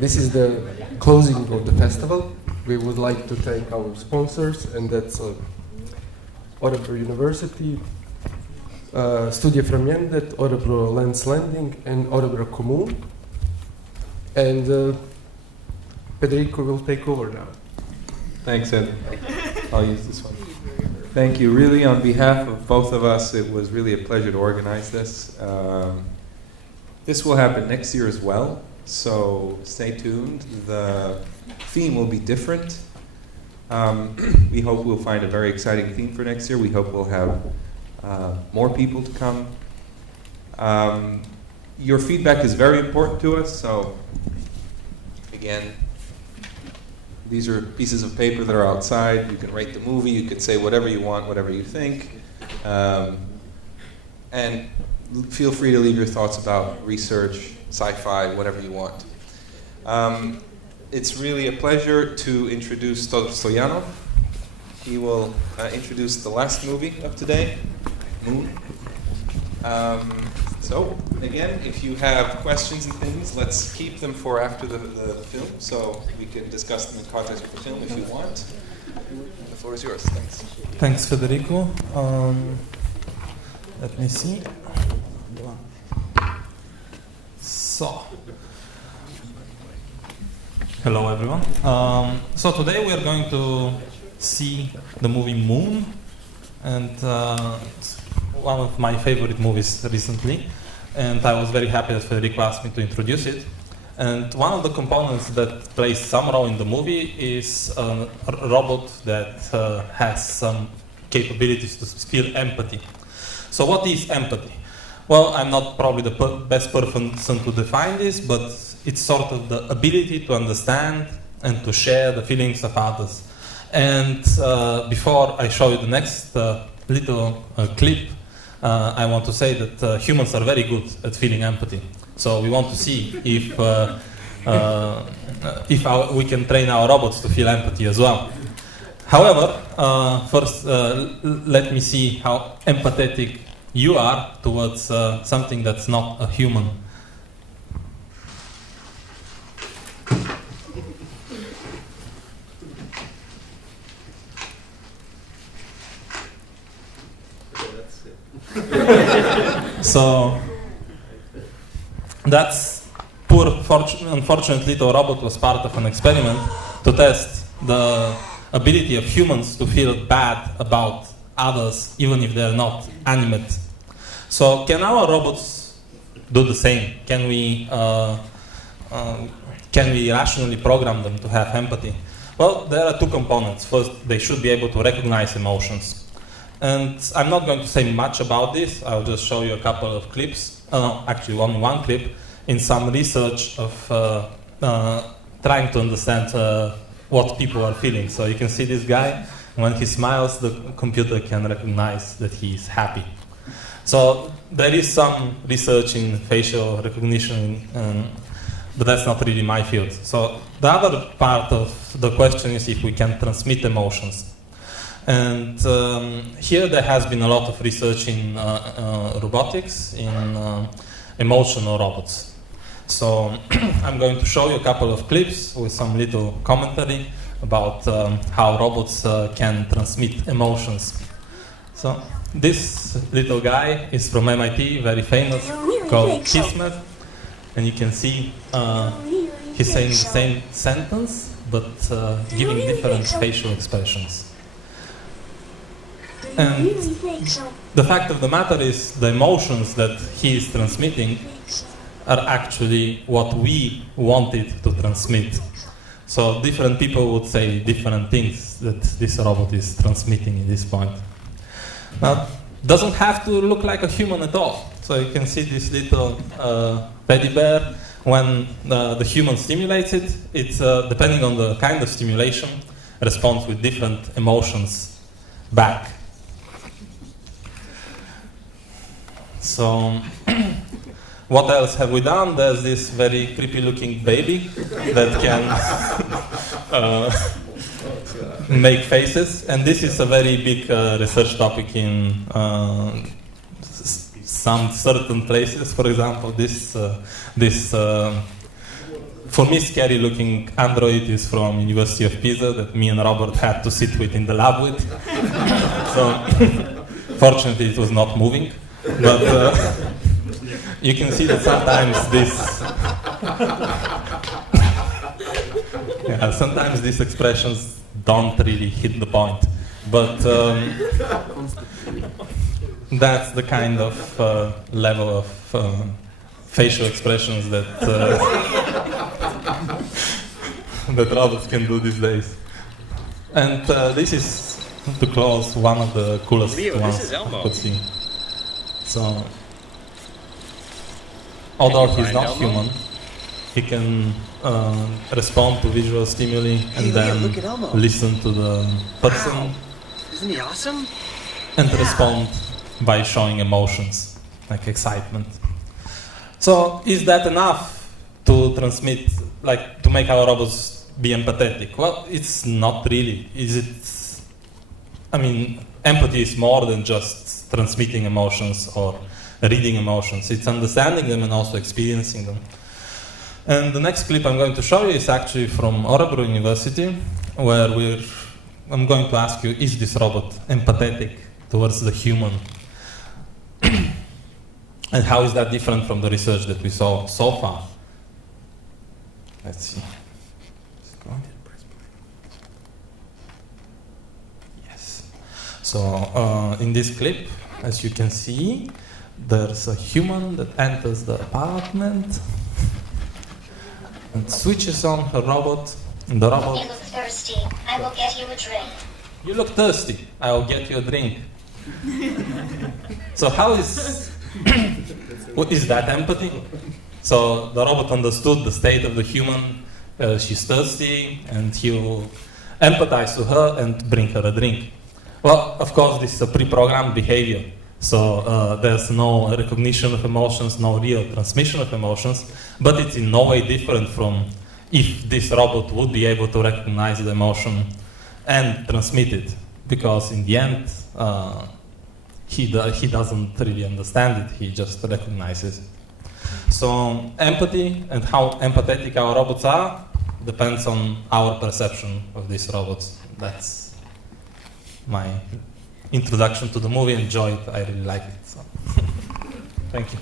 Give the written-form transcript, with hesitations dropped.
this is the closing of the festival. We would like to thank our sponsors, and that's Örebro University, Studiefrämjandet, Örebro Läns Landing, and Örebro Kommun. And Federico will take over now. Thanks, Ed. I'll use this one. Thank you. Really, on behalf of both of us, it was really a pleasure to organize this. This will happen next year as well, so stay tuned. The theme will be different. We hope we'll find a very exciting theme for next year. We hope we'll have more people to come. Your feedback is very important to us, so again, these are pieces of paper that are outside. You can rate the movie, you can say whatever you want, whatever you think. And feel free to leave your thoughts about research, sci-fi, whatever you want. It's really a pleasure to introduce Todor. He will introduce the last movie of today, Moon. So, again, if you have questions and things, let's keep them for after the film, so we can discuss them in context with the film if you want. The floor is yours. Thanks. Thanks, Federico. Let me see. So, hello everyone. So today we are going to see the movie Moon, and it's one of my favorite movies recently, and I was very happy that Federico asked me to introduce it. And one of the components that plays some role in the movie is a robot that has some capabilities to feel empathy. So what is empathy? Well, I'm not probably the best person to define this, but it's sort of the ability to understand and to share the feelings of others. And before I show you the next little clip, I want to say that humans are very good at feeling empathy. So we want to see if we can train our robots to feel empathy as well. However, first let me see how empathetic you are towards something that's not a human. So that's unfortunately the robot was part of an experiment to test the ability of humans to feel bad about others even if they're not animate. So can our robots do the same? Can we rationally program them to have empathy? Well, there are two components. First, they should be able to recognize emotions. And I'm not going to say much about this. I'll just show you a couple of clips. Actually, only one clip in some research of trying to understand what people are feeling. So you can see this guy. When he smiles, the computer can recognize that he is happy. So there is some research in facial recognition, but that's not really my field. So the other part of the question is if we can transmit emotions. And here there has been a lot of research in robotics, in emotional robots. So I'm going to show you a couple of clips with some little commentary about how robots can transmit emotions. So this little guy is from MIT, very famous, called Kismet. And you can see he's saying the same sentence, but giving different facial expressions. And the fact of the matter is the emotions that he is transmitting are actually what we wanted to transmit. So different people would say different things that this robot is transmitting at this point. Now, it doesn't have to look like a human at all. So you can see this little teddy bear. When the human stimulates it, it's depending on the kind of stimulation, responds with different emotions back. So, what else have we done? There's this very creepy-looking baby that can make faces, and this is a very big research topic in some certain places. For example, this for me, scary-looking android is from University of Pisa that me and Robert had to sit with in the lab with. So, fortunately, it was not moving. But you can see that sometimes these expressions don't really hit the point. But that's the kind of level of facial expressions that that robots can do these days. And this is, to close, one of the coolest ones I could see. So, although he's not human, he can respond to visual stimuli and then listen to the person. Wow. Isn't he awesome? And respond by showing emotions, like excitement. So, is that enough to transmit, like, to make our robots be empathetic? Well, it's not really. Is it? I mean, empathy is more than just transmitting emotions or reading emotions. It's understanding them and also experiencing them. And the next clip I'm going to show you is actually from Örebro University, where I'm going to ask you, is this robot empathetic towards the human? And how is that different from the research that we saw so far? Let's see. Yes. So in this clip, as you can see, there's a human that enters the apartment and switches on her robot. And the robot. You look thirsty. I will get you a drink. You look thirsty. I will get you a drink. So how is what is that empathy? So the robot understood the state of the human. She's thirsty, and he will empathize to her and bring her a drink. Well, of course, this is a pre-programmed behavior. So there's no recognition of emotions, no real transmission of emotions, but it's in no way different from if this robot would be able to recognize the emotion and transmit it, because in the end, he doesn't really understand it, he just recognizes it. So empathy and how empathetic our robots are depends on our perception of these robots. That's my introduction to the movie. Enjoy it. I really like it. So. Thank you.